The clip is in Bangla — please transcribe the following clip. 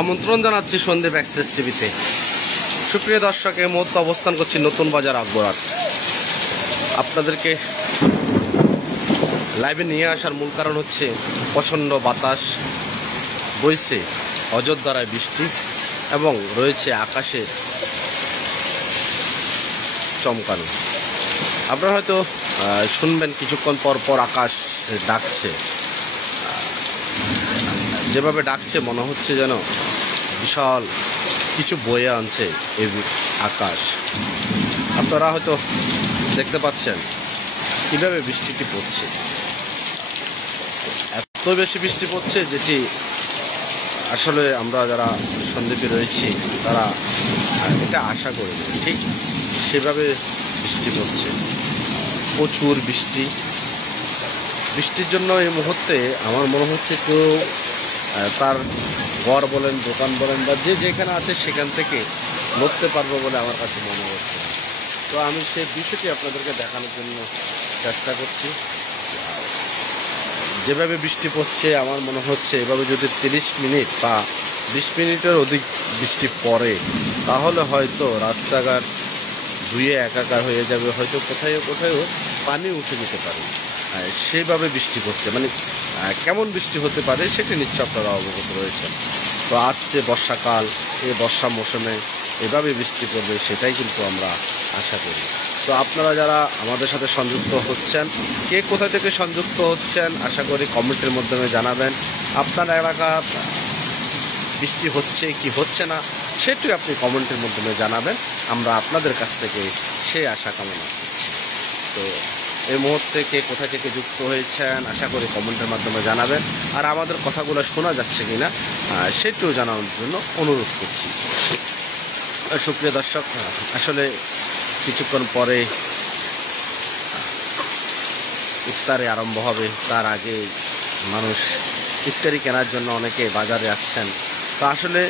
আমন্ত্রণ জানাচ্ছি সন্দীপ এক্সপ্রেস টিভিতে। সুপ্রিয় দর্শক, এই মুহূর্তে অবস্থান করছি নতুন বাজার আকবরহাট। আপনাদেরকে লাইভে নিয়ে আসার মূল কারণ হচ্ছে প্রচণ্ড বাতাস বইছে, অযোধ্যায় বৃষ্টি এবং রয়েছে আকাশে চমকানো। আপনারা হয়তো শুনবেন কিছুক্ষণ পর পর আকাশ ডাকছে, যেভাবে ডাকছে মনে হচ্ছে যেন বিশাল কিছু বয়ে আনছে এই আকাশ। আপনারা হয়তো দেখতে পাচ্ছেন কীভাবে বৃষ্টিটি পড়ছে, এত বেশি বৃষ্টি পড়ছে যেটি আসলে আমরা যারা সন্দ্বীপে রয়েছি তারা এটা আশা করিনি। ঠিক সেভাবে বৃষ্টি পড়ছে, প্রচুর বৃষ্টি। বৃষ্টির জন্য এই মুহূর্তে আমার মনে হচ্ছে কেউ তার ঘর বলেন, দোকান বলেন বা যে যেখানে আছে সেখান থেকে লড়তে পারবো বলে আমার কাছে মনে হচ্ছে। তো আমি সেই বিষয়টি আপনাদেরকে দেখানোর জন্য চেষ্টা করছি। যেভাবে বৃষ্টি পড়ছে আমার মনে হচ্ছে এভাবে যদি 30 মিনিট বা 20 মিনিটের অধিক বৃষ্টি পড়ে তাহলে হয়তো রাস্তাঘাট ধুয়ে একাকার হয়ে যাবে, হয়তো কোথাও কোথাও পানি উঠে যেতে পারে। সেইভাবে বৃষ্টি পড়ছে, মানে কেমন বৃষ্টি হতে পারে সেটি নিশ্চয় আপনারা অবগত রয়েছেন। তো আসছে বর্ষাকাল, এই বর্ষা মৌসুমে এভাবে বৃষ্টি পড়বে সেটাই কিন্তু আমরা আশা করি। তো আপনারা যারা আমাদের সাথে সংযুক্ত হচ্ছেন, কে কোথা থেকে সংযুক্ত হচ্ছেন আশা করি কমেন্টের মাধ্যমে জানাবেন। আপনার এলাকা বৃষ্টি হচ্ছে কি হচ্ছে না সেটি আপনি কমেন্টের মাধ্যমে জানাবেন, আমরা আপনাদের কাছ থেকে সেই আশা কামনা করছি। তো এই মুহূর্তে কে কোথা থেকে যুক্ত হয়েছেন আশা করি কমেন্টের মাধ্যমে জানাবেন, আর আমাদের কথাগুলো শোনা যাচ্ছে কিনা সেটিও জানানোর জন্য অনুরোধ করছি। সুপ্রিয় দর্শক, আসলে কিছুক্ষণ পরে ইফতারি আরম্ভ হবে, তার আগে মানুষ ইফতারি কেনার জন্য অনেকে বাজারে আসছেন। তো আসলে